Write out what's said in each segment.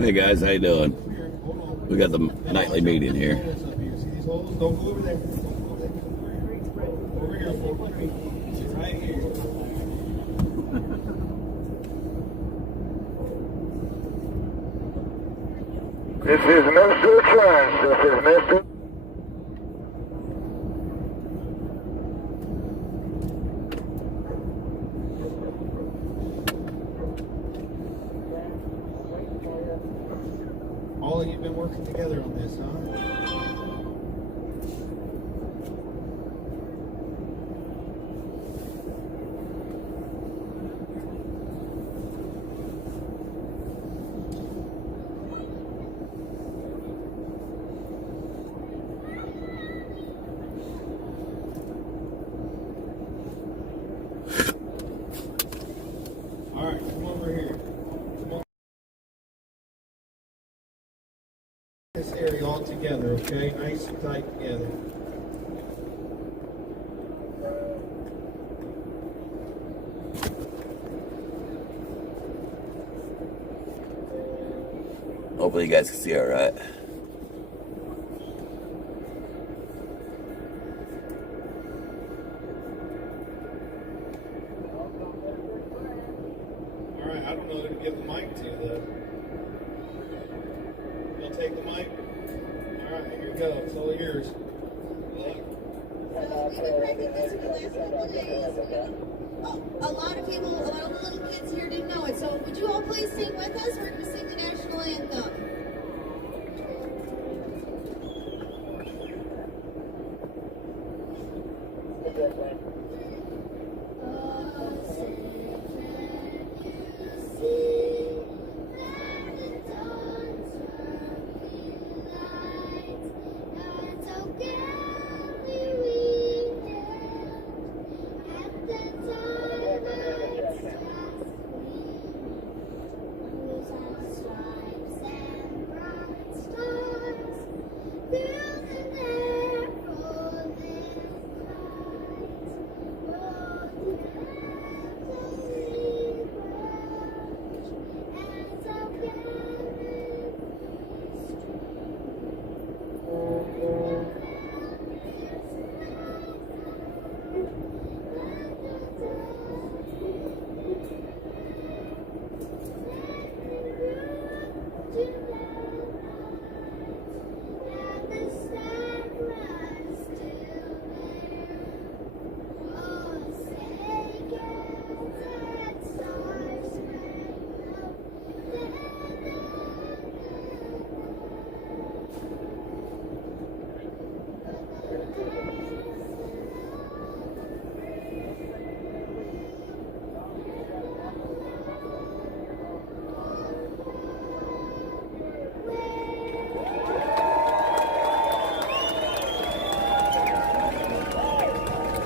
Hey guys, how you doing? We got the nightly meeting here. Don't go over there. Over here, right here. This is Mr. Trans. This is Mr. All of you been working together on this, huh? All right, come over here. Come on. This area all together, okay? Nice and tight together. Hopefully you guys can see all right. All right, I don't know who to give the mic to, though. You'll take the mic? All right, here you go. It's all yours. So we've been writing this for the last couple of days. Oh, a lot of the little kids here didn't know it. So would you all please sing with us? We're going to sing the national anthem.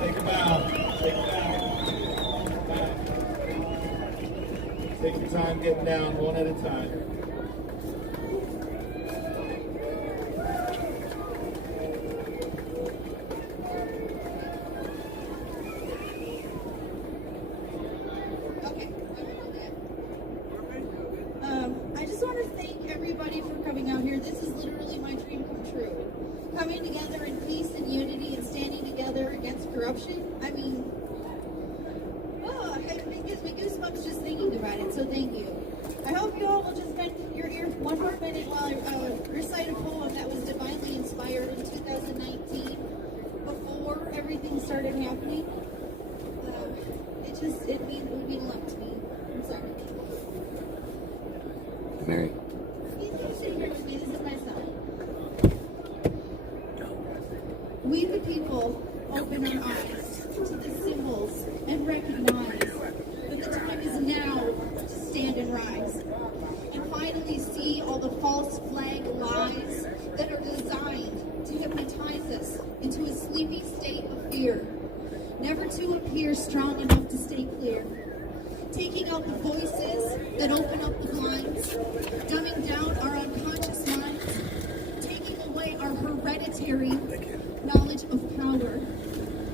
Take a bow. Take a bow. Take your time getting down one at a time. Okay. I just want to thank everybody for coming out here. This is literally my dream come true. Coming together in peace and unity and standing together against corruption. I mean, it gives me goosebumps just thinking about it, so thank you. I hope you all will just bend your ears one more minute while I recite a poem that was divinely inspired in 2019 before everything started happening. It would mean a lot to me. I'm sorry. Mary. He's going to sit here with me. This is my son. We the people open our eyes to the symbols and recognize that the time is now to stand and rise and finally see all the false flag lies that are designed to hypnotize us into a sleepy state of fear, never to appear strong enough to stay clear, taking out the voices that open up the blinds, dumbing down our unconscious minds, taking away our hereditary knowledge of power,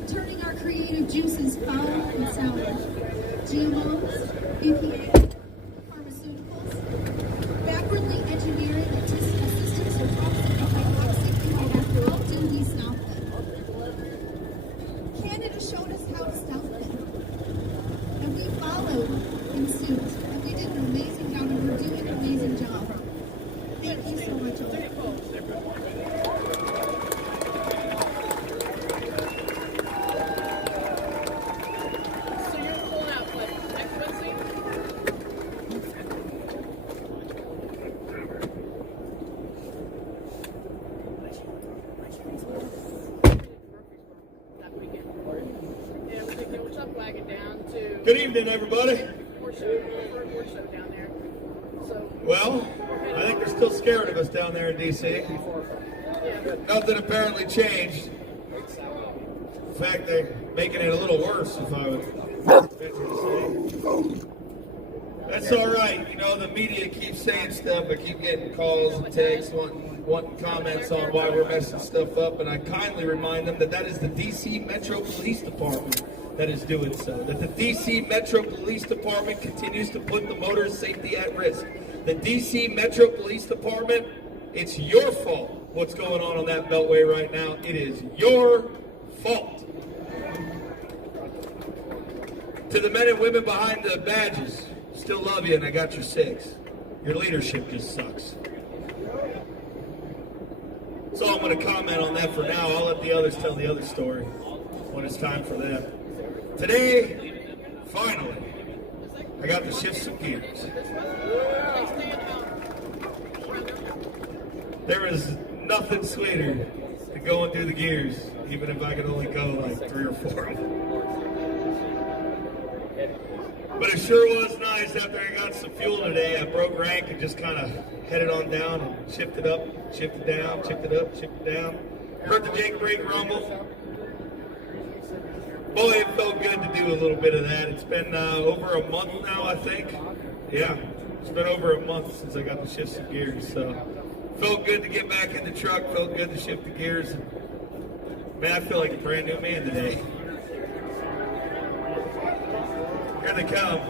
turning our creative juices foul and sour. GMOs, EPA, pharmaceuticals, backwardly Thank you so much. So you're pulling out what? Next Wednesday? That weekend. Yeah, we're taking a chuck wagon down to Good evening, everybody. horse show down there. So Well, I think they're still scared of us down there in D.C. yeah, Nothing apparently changed. In fact, they're making it a little worse, if I would venture to say. That's all right. You know, the media keeps saying stuff. I keep getting calls and texts wanting comments on why we're messing stuff up, and I kindly remind them that is the D.C. Metro Police Department that is doing so. That the D.C. Metro Police Department continues to put the motorist safety at risk. The D.C. Metro Police Department, it's your fault what's going on that beltway right now. It is your fault. To the men and women behind the badges, still love you and I got your 6. Your leadership just sucks. So I'm going to comment on that for now. I'll let the others tell the other story when it's time for them. Today, finally, I got to shift some gears. There is nothing sweeter than going through the gears, even if I could only go like 3 or 4 of them. But it sure was nice after I got some fuel today. I broke rank and just kind of headed on down and shifted up, shifted down, shifted up, shifted down. Heard the Jake brake rumble. Boy, it felt good to do a little bit of that. It's been over a month now, I think. Yeah, it's been over a month since I got to shift some gears. So felt good to get back in the truck. Felt good to shift the gears. Man, I feel like a brand new man today. Here they come.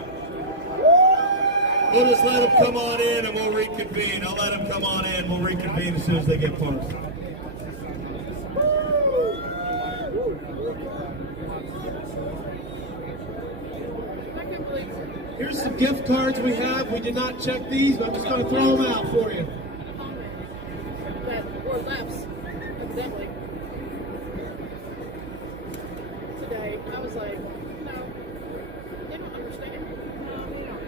We'll just let them come on in and we'll reconvene. I'll let them come on in. We'll reconvene as soon as they get parked. Here's some gift cards we have. We did not check these, but I'm just going to throw them out for you. that were laps, evidently. Today, I was like, no, they don't understand. They don't.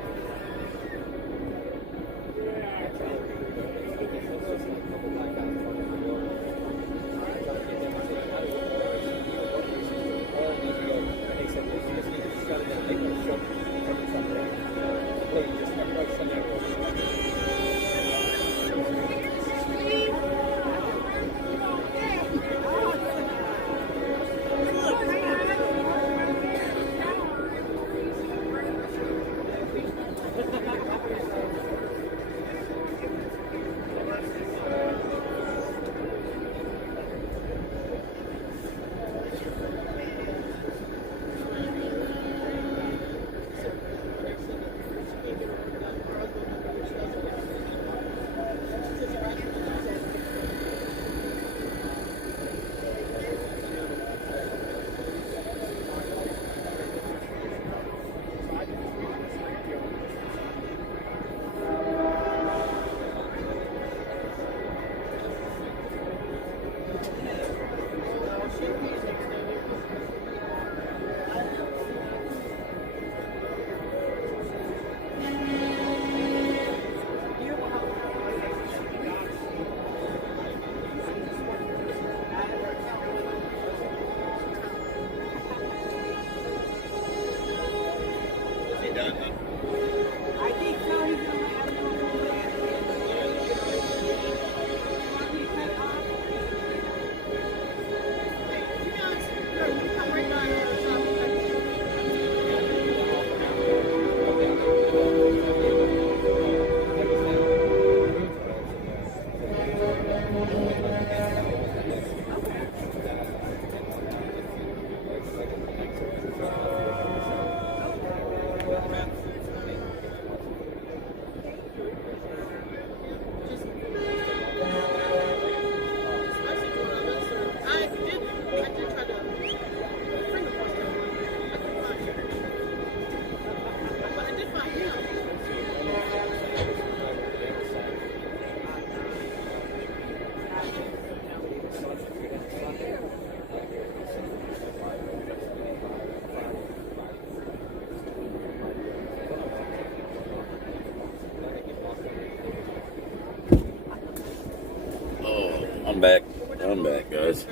back. I'm back, guys.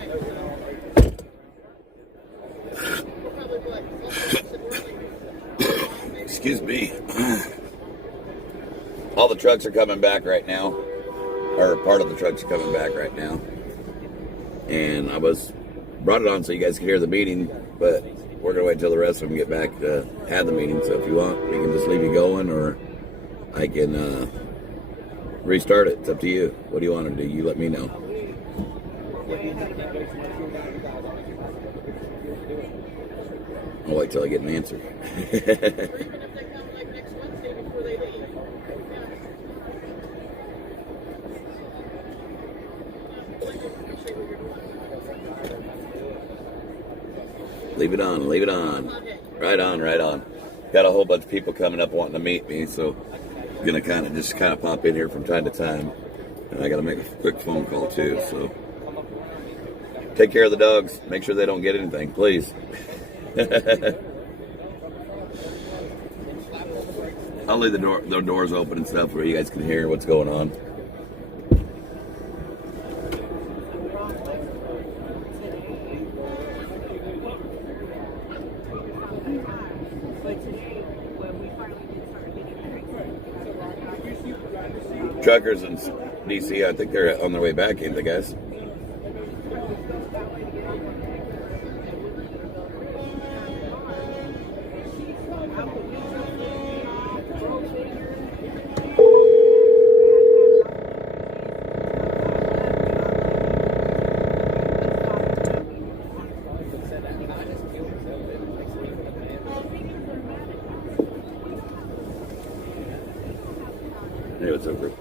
Excuse me. All the trucks are coming back right now. Or part of the trucks are coming back right now. And I brought it on so you guys could hear the meeting, but we're going to wait until the rest of them get back to have the meeting. So if you want, we can just leave you going, or I can restart it. It's up to you. What do you want to do? You let me know. I'll wait till I get an answer. Leave it on, leave it on. Right on, right on. Got a whole bunch of people coming up wanting to meet me, so I'm gonna kind of pop in here from time to time. And I gotta make a quick phone call too, so take care of the dogs. Make sure they don't get anything, please. I'll leave the doors open and stuff where you guys can hear what's going on. Truckers in DC, I think they're on their way back, ain't they, guys? Hey, what's up, group?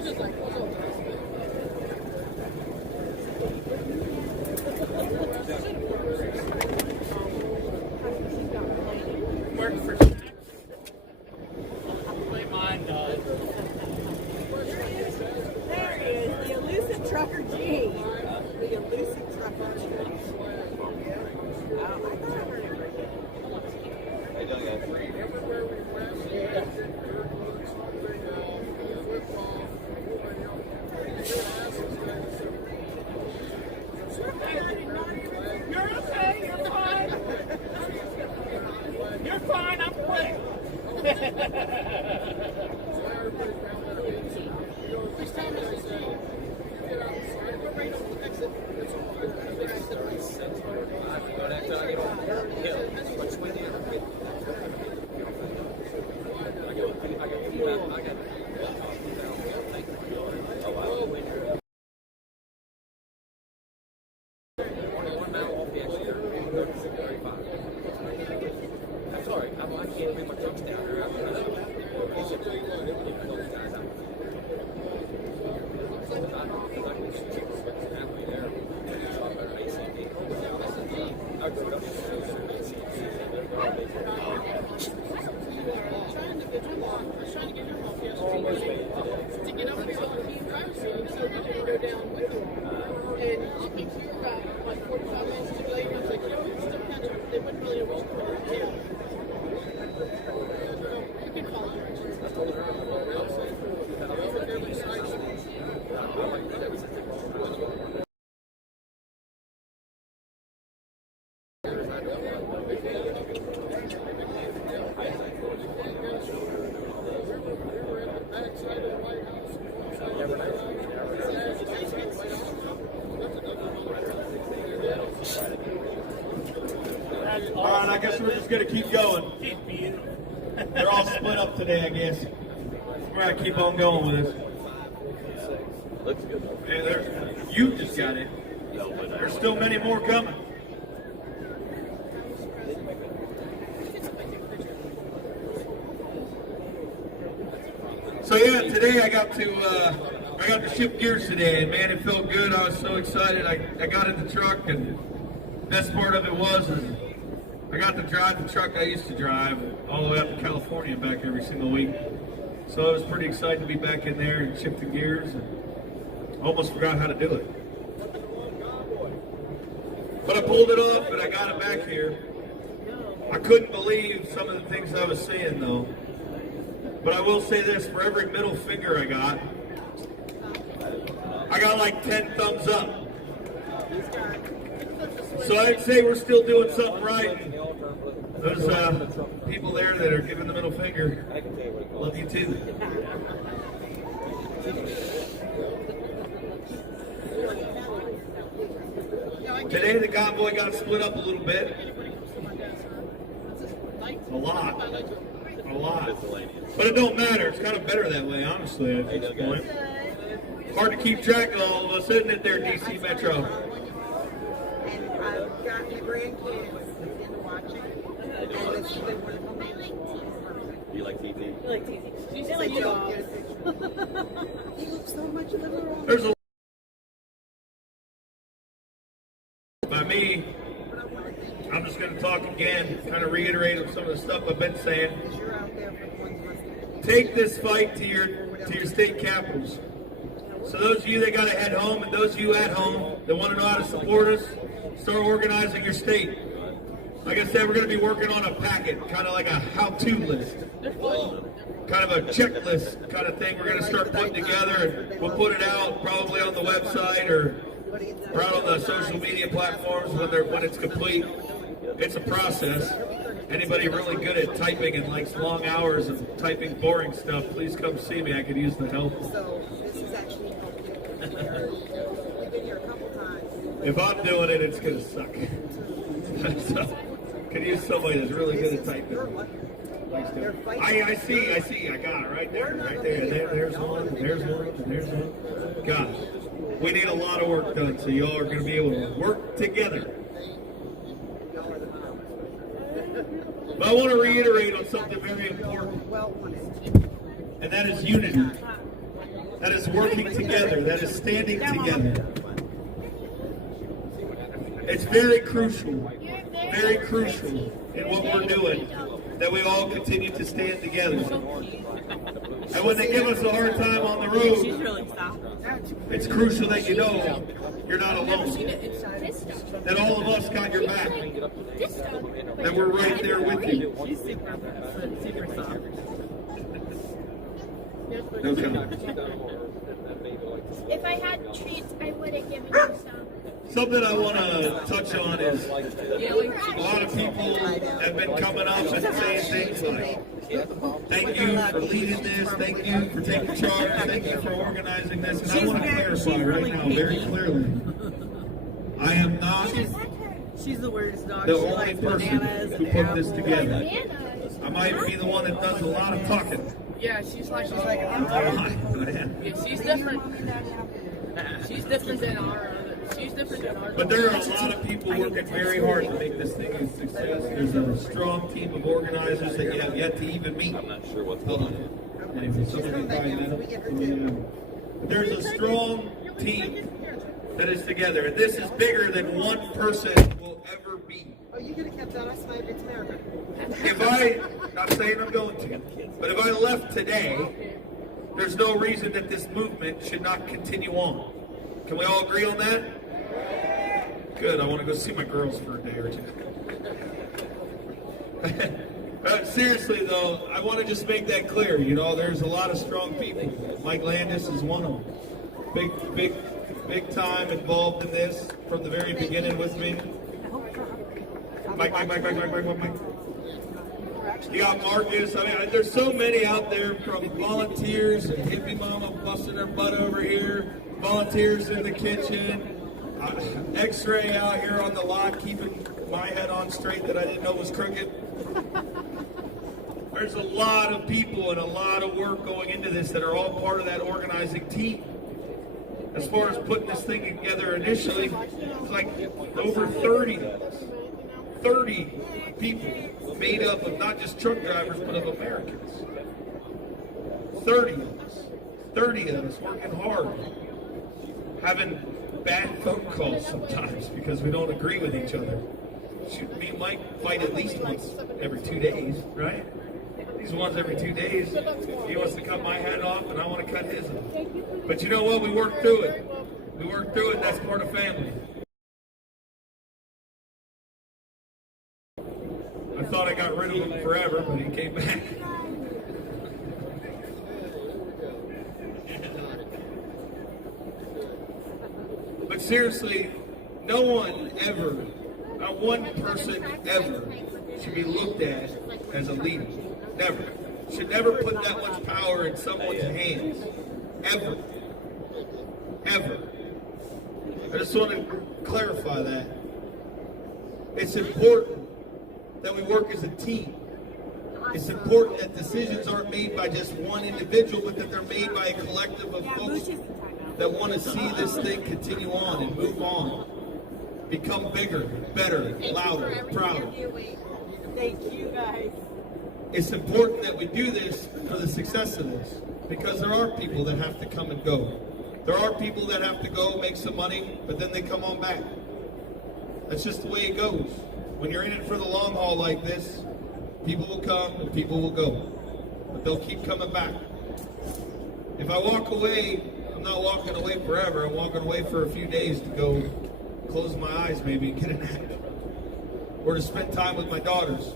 She's just like, what's up? Working for my mind does. There he is, the elusive trucker G. The elusive trucker G. I thought I heard it right there. You're okay, you're fine. You're fine, I'm quick. Please tell me this is we're right on the exit. All right, I guess we're just going to keep going. They're all split up today, I guess. We're going to keep on going with this. Looks good. Yeah, you just got it. There's still many more coming. So yeah, today I got to shift gears today, and man, it felt good. I was so excited. I got in the truck, and best part of it was is I got to drive the truck I used to drive all the way up to California and back every single week. So I was pretty excited to be back in there and shifting gears, and almost forgot how to do it. But I pulled it off, and I got it back here. I couldn't believe some of the things I was seeing, though. But I will say this, for every middle finger I got like 10 thumbs up. So I'd say we're still doing something right. Those people there that are giving the middle finger, love you too. Today the convoy got split up a little bit. A lot. A lot. But it don't matter. It's kind of better that way, honestly, at this point. Hard to keep track of all of us, isn't it there, DC Metro? And I've got the grandkids into watching. And this has been one of the most. You like TT? You like TT? She's like you all. He looks so much littler on There's a by me, I'm just going to talk again, kind of reiterate on some of the stuff I've been saying. Take this fight to your state capitals. So those of you that got to head home, and those of you at home that want to know how to support us, start organizing your state. Like I said, we're going to be working on a packet, kind of like a how-to list, kind of a checklist kind of thing. We're going to start putting together, and we'll put it out probably on the website or out on the social media platforms when it's complete. It's a process. Anybody really good at typing and likes long hours and typing boring stuff, please come see me. I could use the help. So this is actually helping. We've been here a couple times. If I'm doing it, it's going to suck. So, could use somebody that's really good at typing. I see. I got it right there. There's one, there's one, there's one. Gosh, we need a lot of work done, so y'all are going to be able to work together. But I want to reiterate on something very important, and that is unity. that is working together, that is standing together. It's very crucial in what we're doing that we all continue to stand together. And when they give us a hard time on the road, it's crucial that you know you're not alone. That all of us got your back. That we're right there with you. She's super soft. If I had treats, I would have given you some. Something I want to touch on is a lot of people have been coming up and saying things like, thank you for leading this, thank you for taking charge, thank you for organizing this. And I want to clarify right now very clearly, I am not She's the weirdest dog. the She only likes person bananas who and put this apples. together. Bananas. I might be the one that does a lot of talking. Yeah, she's like, I'm yeah, she's different. She's different than our she's different than our. But there are a lot of people working very hard to make this thing a success. There's a strong team of organizers that you have yet to even meet. I'm not sure what's going on. Anyway, somebody probably know. There's a strong team that is together. And this is bigger than one person will ever be. Oh, you could have kept that. I smiled at America. If I, not saying I'm going to, but if I left today, there's no reason that this movement should not continue on. Can we all agree on that? Good. I want to go see my girls for a day or two. Seriously, though, I want to just make that clear. You know, there's a lot of strong people. Mike Landis is one of them. Big time involved in this from the very beginning with me. Mike. You got Marcus. I mean, there's so many out there from volunteers and hippie mama busting her butt over here, volunteers in the kitchen, X-ray out here on the lot, keeping my head on straight that I didn't know was crooked. There's a lot of people and a lot of work going into this that are all part of that organizing team. As far as putting this thing together initially, it's like over 30 people made up of not just truck drivers, but of Americans. 30 of us working hard, having bad phone calls sometimes because we don't agree with each other. Shoot, me and Mike fight at least once every 2 days, right? These ones every 2 days. He wants to cut my head off and I want to cut his off. But you know what? We work through it. We work through it. That's part of family. I thought I got rid of him forever, but he came back. But seriously, no one ever, not one person ever, should be looked at as a leader. Never. Should never put that much power in someone's hands. Ever. Ever. I just want to clarify that. It's important that we work as a team. It's important that decisions aren't made by just one individual, but that they're made by a collective of folks that want to see this thing continue on and move on. Become bigger, better, louder, prouder. Thank you, guys. It's important that we do this for the success of this, because there are people that have to come and go. There are people that have to go make some money, but then they come on back. That's just the way it goes. When you're in it for the long haul like this, people will come and people will go, but they'll keep coming back. If I walk away, I'm not walking away forever. I'm walking away for a few days to go close my eyes maybe and get a nap, or to spend time with my daughters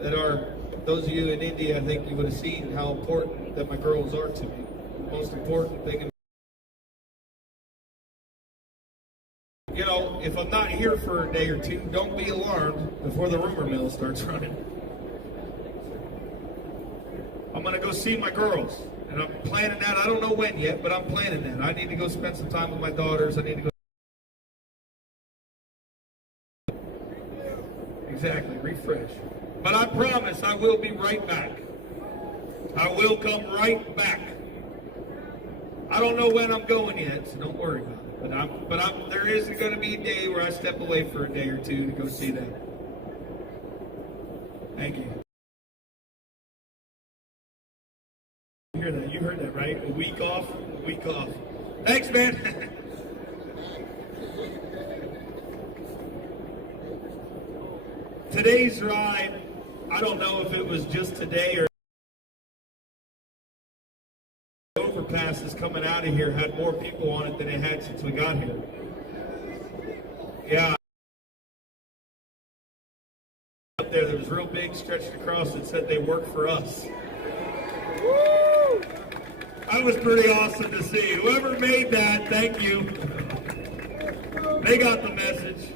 that are, those of you in India, I think you would have seen how important that my girls are to me. The most important thing. You know, if I'm not here for a day or two, don't be alarmed before the rumor mill starts running. I'm going to go see my girls, and I'm planning that. I don't know when yet, but I'm planning that. I need to go spend some time with my daughters. I need to go. Exactly, refresh. But I promise I will be right back. I will come right back. I don't know when I'm going yet, so don't worry about it. But there is going to be a day where I step away for a day or two to go see them. Thank you. You hear that? You heard that, right? right? A week off. Thanks, man. Today's ride, I don't know if it was just today or overpasses coming out of here had more people on it than it had since we got here. Yeah. Up there was real big stretched across that said they work for us. Woo! That was pretty awesome to see. Whoever made that, thank you. They got the message.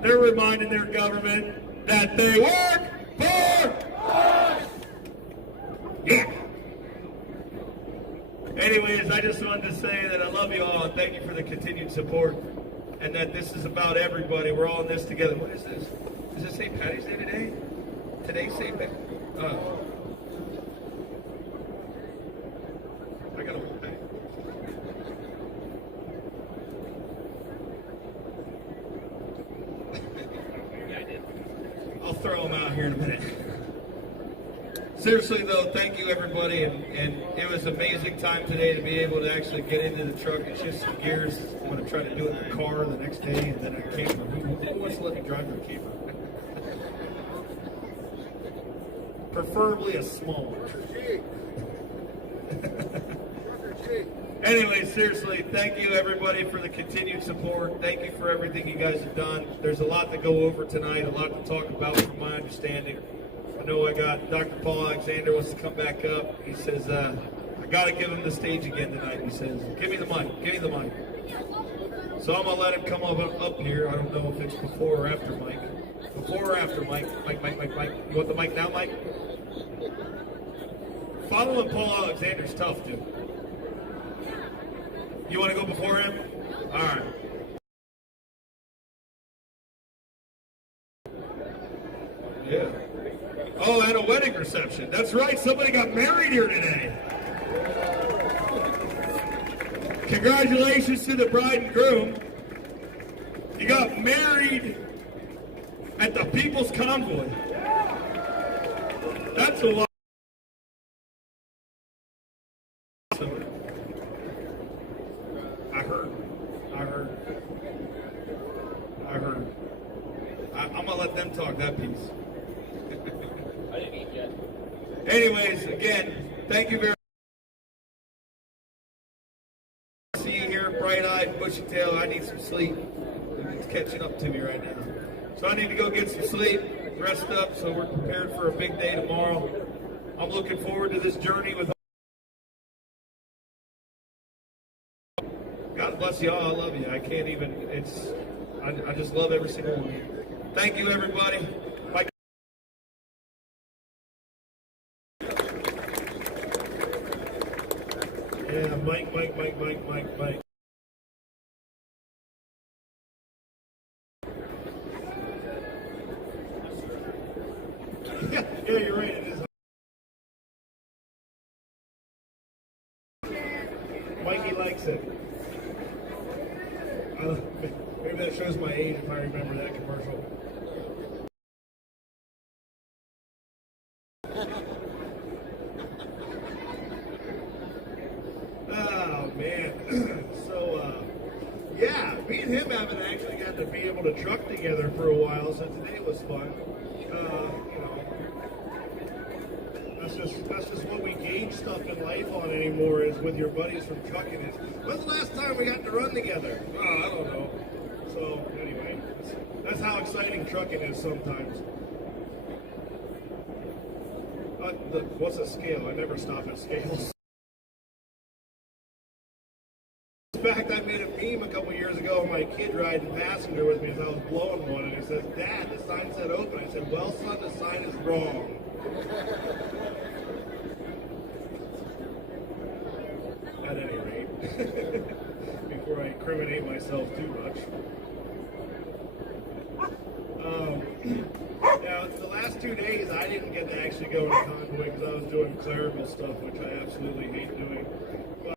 They're reminding their government that they work for us. Yeah. Anyways, I just wanted to say that I love you all and thank you for the continued support and that this is about everybody. We're all in this together. What is this? Is it St. Patty's Day today? Today's St. Patty's Day? I gotta look back. I'll throw them out here in a minute. Seriously though, thank you everybody, and it was an amazing time today to be able to actually get into the truck and shift some gears. I'm going to try to do it in the car the next day and then a camper. Who wants to let me drive their camper? Preferably a small one. Anyway, seriously, thank you everybody for the continued support. Thank you for everything you guys have done. There's a lot to go over tonight, a lot to talk about from my understanding. I know I got Dr. Paul Alexander wants to come back up. He says, I got to give him the stage again tonight. He says, give me the mic. So I'm going to let him come up here. I don't know if it's before or after Mike. Before or after Mike. Mike. You want the mic now, Mike? Following Paul Alexander's tough, dude. You want to go before him? All right. Yeah. Oh, and a wedding reception. That's right. Somebody got married here today. Congratulations to the bride and groom. You got married at the People's Convoy. That's a lot. I heard. I'm going to let them talk that piece. I didn't eat yet. Anyways, again, thank you very much. See you here, bright-eyed, bushy-tailed. I need some sleep. It's catching up to me right now. So I need to go get some sleep, rest up, so we're prepared for a big day tomorrow. I'm looking forward to this journey with God bless you all. I love you. I can't even, I just love every single one of you. Thank you, everybody. Mike. Yeah, Mike. Yeah, you're right. It is. Mikey likes it. Maybe that shows my age if I remember that commercial. Oh, man. So, yeah, me and him haven't actually got to be able to truck together for a while, so today was fun. That's just what we gauge stuff in life on anymore, is with your buddies from trucking. When's the last time we got to run together? Oh, I don't know. So anyway, that's how exciting trucking is sometimes. What's a scale? I never stop at scales. In fact, I made a meme a couple years ago of my kid riding passenger with me as I was blowing one, and he says, "Dad, the sign said open." I said, "Well, son, the sign is wrong." At any rate, before I incriminate myself too much. Yeah, the last 2 days I didn't get to actually go to Convoy because I was doing clerical stuff, which I absolutely hate doing. But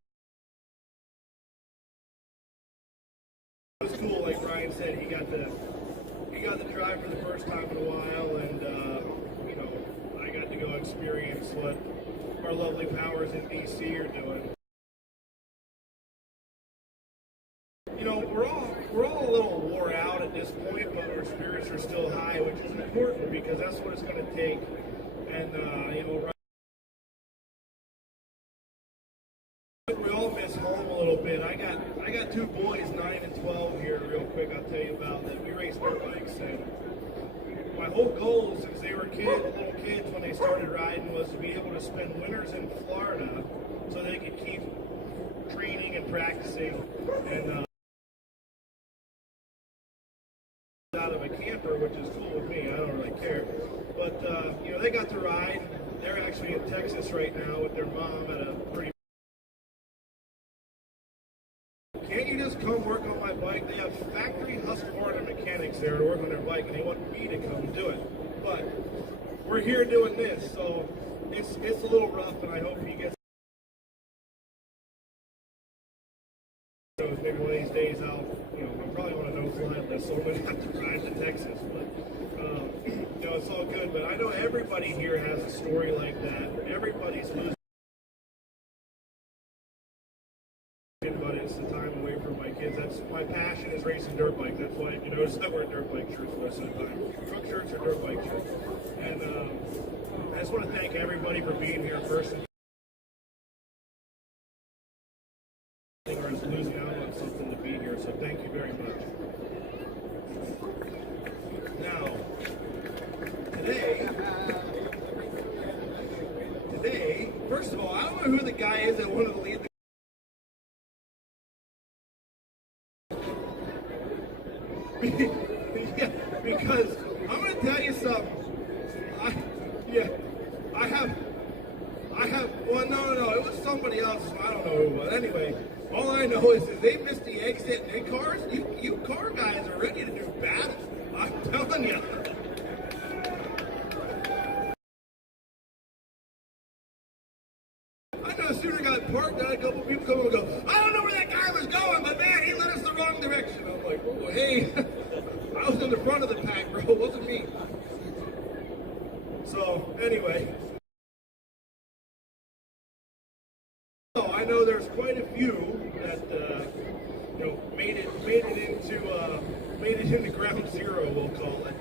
it was cool, like Brian said, he got to drive for the first time in a while, and I got to go experience what our lovely powers in DC are doing. You know, we're all a little wore out at this point, but our spirits are still high, which is important because that's what it's going to take. And you know, we all miss home a little bit. I got two boys, 9 and 12 here, real quick. I'll tell you about that. We race dirt bikes, and my whole goal since they were little kids when they started riding was to be able to spend winters in Florida so they could keep training and practicing and out of a camper, which is cool with me. I don't really care. But you know, they got to ride. They're actually in Texas right now with their mom at a pretty. Can't you just come work on my bike? They have factory Husqvarna mechanics there to work on their bike, and they want me to come do it. But we're here doing this, so it's a little rough, and I hope he gets. So maybe one of these days I'm probably on a no-fly list, so I'm going to have to drive to Texas. But you know, it's all good. But I know everybody here has a story like that. Everybody's losing. But it's the time away from my kids. That's my passion is racing dirt bikes. That's why you notice I wear dirt bike shirts most of the time. Truck shirts or dirt bike shirts. And I just want to thank everybody for being here first. I was losing out on something to be here, so thank you very much. Now, today, first of all, I don't know who the guy is that wanted to lead the yeah, because I'm going to tell you something. Well, no, it was somebody else. I don't know who, but anyway, all I know is they missed the exit and cars. You car guys are ready to do battle. I'm telling you. I know as soon as I got parked, I had a couple people come and go, I don't know where that guy was going, but man, he led us the wrong direction. I'm like, oh, hey, I was in the front of the pack, bro. It wasn't me. So, anyway. So, I know there's quite a few that, you know, made it into ground zero, we'll call it.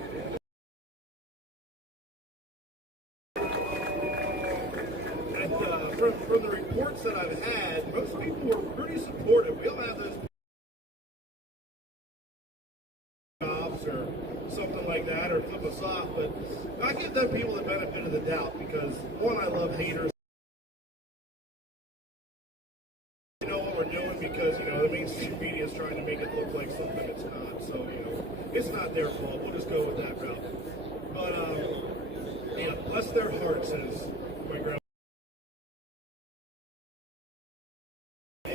From the reports that I've had, most people were pretty supportive. We all have those jobs or something like that, or flip us off, but I give them people the benefit of the doubt because, one, I love haters. You know what we're doing because, you know, the mainstream media is trying to make it look like something it's not, so, you know, it's not their fault. We'll just go with that route. But, yeah, bless their hearts, as my grandma.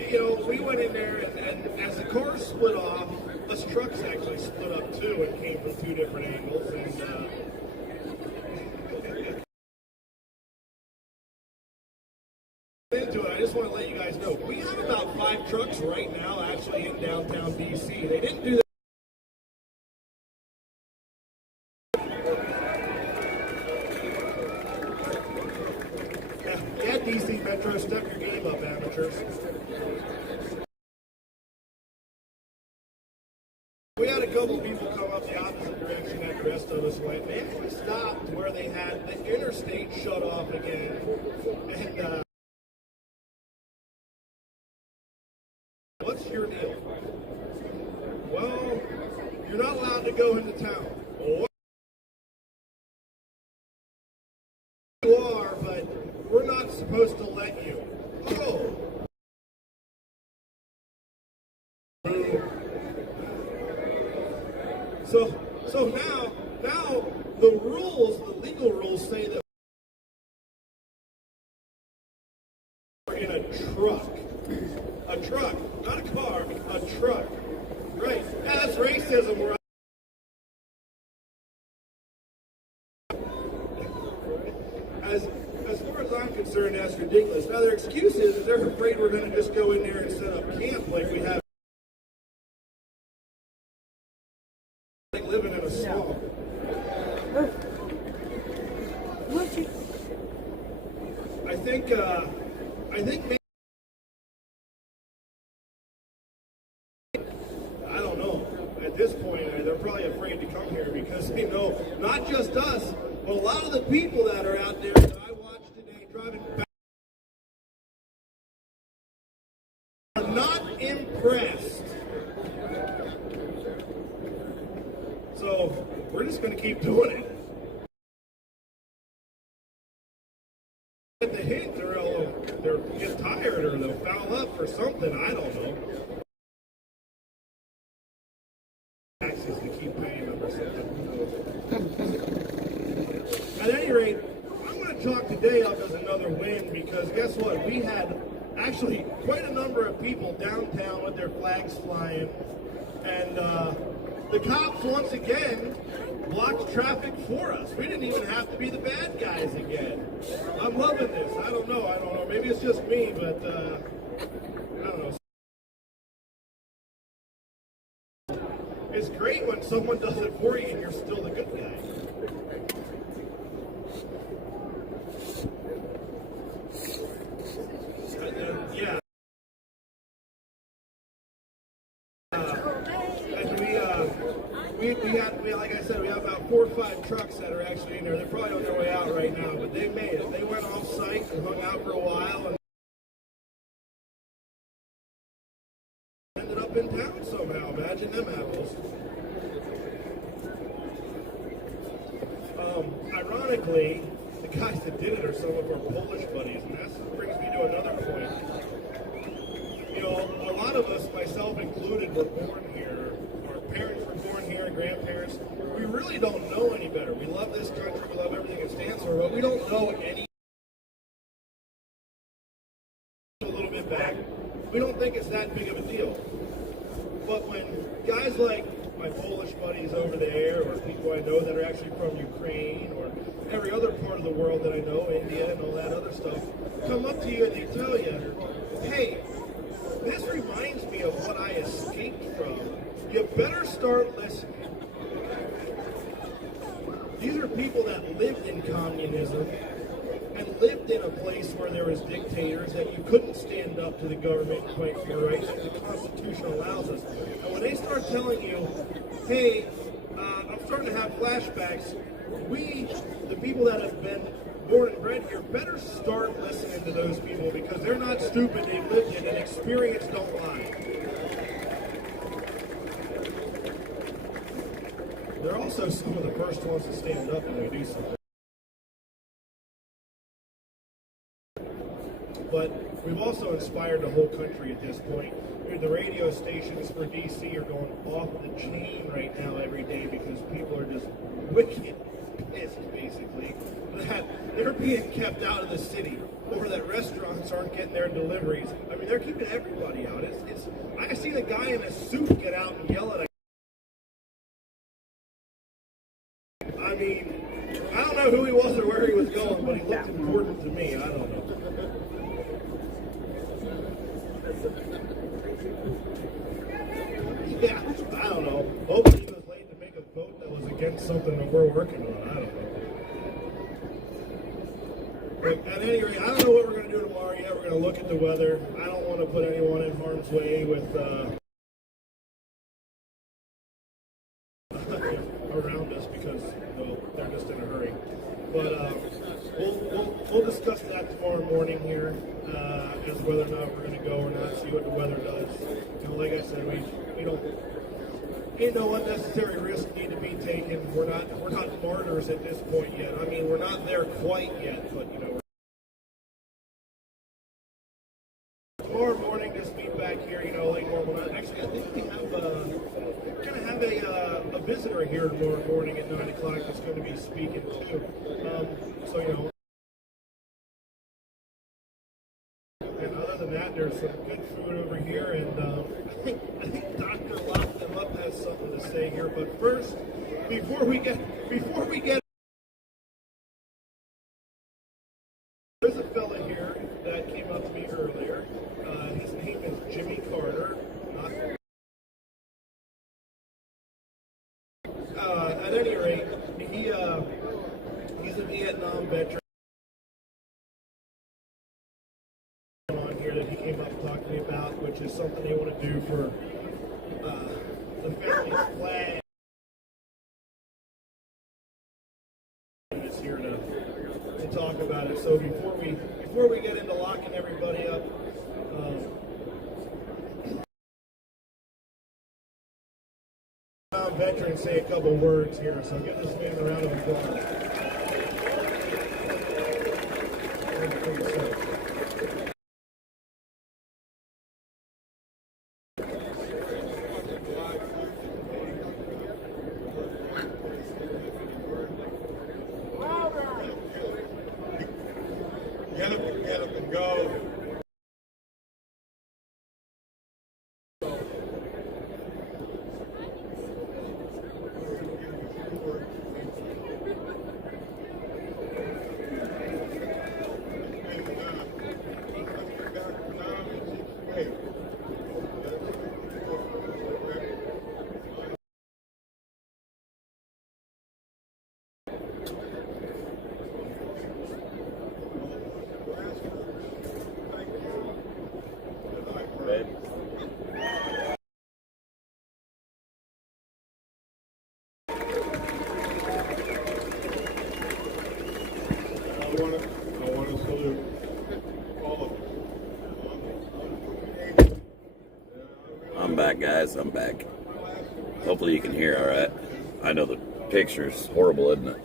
You know, we went in there, and as the cars split off, us trucks actually split up too and came from two different angles. And into it, I just want to let you guys know we have about 5 trucks right now actually in downtown DC. They didn't do that. Yeah, DC Metro, step your game up, amateurs. We had a couple people come up the opposite direction that the rest of us went. They actually stopped where they had the interstate shut off again. And what's your deal? Well, you're not allowed to go into town. Well, you are, but we're not supposed to let you. Oh. So now the rules, the legal rules say that we're in a truck, not a car, a truck. Right? Yeah, that's racism. We're as far as I'm concerned, that's ridiculous. Now their excuse is they're afraid we're going to just go in there and set up camp like we have. Living in a swamp. I think they know not just us, but a lot of the people that are out there that I watched today driving back are not impressed. So we're just going to keep doing it. Get the hint, or they'll get tired, or they'll foul up, or something. I don't know. Taxes to keep paying them or something. At any rate, I'm going to chalk today up as another win because guess what? We had actually quite a number of people downtown with their flags flying, and the cops once again blocked traffic for us. We didn't even have to be the bad guys again. I'm loving this. I don't know. Maybe it's just me, but I don't know. It's great when someone does it for you and you're still the good guy. Yeah. We like I said, we have about 4 or 5 trucks that are actually in there. They're probably on their way out right now, but they made it. They went off site and hung out for a while and ended up in town somehow. Imagine them apples. Ironically, the guys that did it are some of our Polish buddies, and that brings me to another point. You know, a lot of us, myself included, were born here. Our parents were born here, grandparents. We really don't know any better. We love this country, we love everything it stands for, but we don't know any. A little bit back, we don't think it's that big of a deal. But when guys like my Polish buddies over there, or people I know that are actually from Ukraine, or every other part of the world that I know, India and all that other stuff, come up to you and they tell you, hey, this reminds me of what I escaped from. You better start listening. These are people that lived in communism and lived in a place where there was dictators that you couldn't stand up to the government and fight for your rights, that the Constitution allows us. And when they start telling you, hey, I'm starting to have flashbacks, we, the people that have been born and bred here, better start listening to those people because they're not stupid, they've lived it, and experience don't lie. They're also some of the first ones to stand up when we do something. But we've also inspired the whole country at this point. The radio stations for DC are going off the chain right now every day because people are just wicked pissed, basically, that they're being kept out of the city or that restaurants aren't getting their deliveries. I mean, they're keeping everybody out. I seen a guy in a suit get out and yell at a. I mean, I don't know who he was or where he was going, but he looked important to me. I don't know. Yeah, I don't know. Hopefully he was late to make a vote that was against something that we're working on. I don't know. But at any rate, I don't know what we're going to do tomorrow yet. We're going to look at the weather. I don't want to put anyone in harm's way with around us because they're just in a hurry. But we'll discuss that tomorrow morning here as whether or not we're going to go or not. See what the weather does. You know, like I said, we don't. Ain't no unnecessary risk need to be taken. We're not martyrs at this point yet. I mean, we're not there quite yet, but you know. Tomorrow morning, just meet back here. You know, like normal. Actually, I think we have we're gonna have a visitor here tomorrow morning at 9 o'clock that's going to be speaking too. So you know. And other than that, there's some good food over here, and I think Dr. Lock Them Up has something to say here. But first, before we get, there's a fella here that came up to me earlier. His name is Jimmy Carter. At any rate, he's a Vietnam veteran. On here that he came up and talked to me about, which is something they want to do for the family's flag. So before we get into locking everybody up, veterans say a couple words here. So give this man a round of applause. Get up and go. I want to salute all of you. I'm back, guys. I'm back. Hopefully you can hear all right. I know the picture's horrible, isn't it?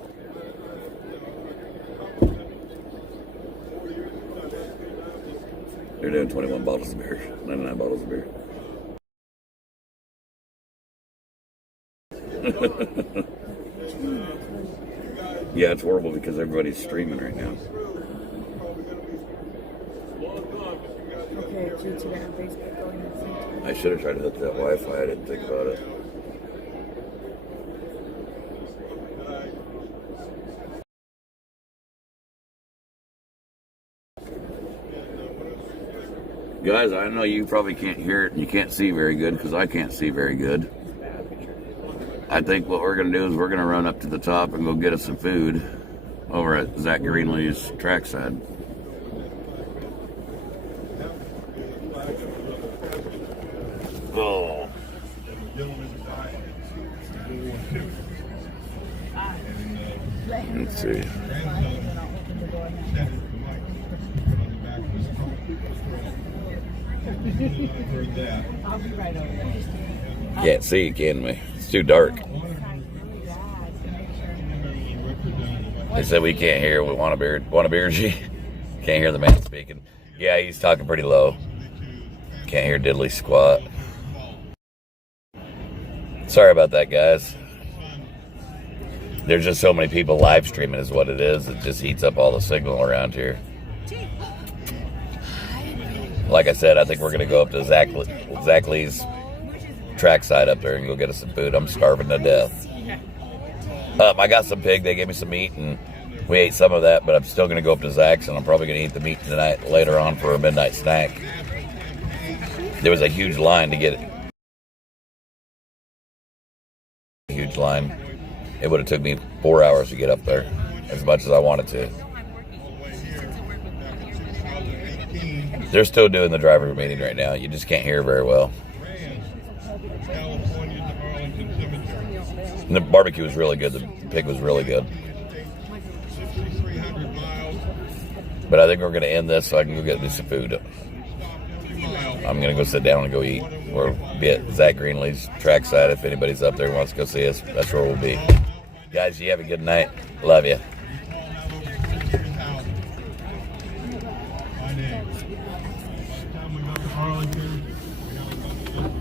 They're doing 21 bottles of beer, 99 bottles of beer. Yeah, it's horrible because everybody's streaming right now. Okay, it's YouTube and Facebook going at the same time. I should have tried to hook that Wi-Fi. I didn't think about it. Guys, I know you probably can't hear it and you can't see very good because I can't see very good. I think what we're going to do is we're going to run up to the top and go get us some food over at Zach Greenlee's trackside. Oh. Let's see. I'll be right over there. Can't see, can we? It's too dark. They said we can't hear. We want a beer. Want a beer, G? Can't hear the man speaking. Yeah, he's talking pretty low. Can't hear diddly squat. Sorry about that, guys. There's just so many people live streaming is what it is. It just heats up all the signal around here. Like I said, I think we're going to go up to Zach Lee's trackside up there and go get us some food. I'm starving to death. I got some pig. They gave me some meat, and we ate some of that, but I'm still going to go up to Zach's, and I'm probably going to eat the meat tonight later on for a midnight snack. There was a huge line to get it. A huge line. It would have took me 4 hours to get up there, as much as I wanted to. They're still doing the driver meeting right now. You just can't hear very well. And the barbecue was really good. The pig was really good. But I think we're going to end this so I can go get me some food. I'm going to go sit down and go eat. We'll be at Zach Greenlee's trackside. If anybody's up there and wants to go see us, that's where we'll be. Guys, you have a good night. Love you.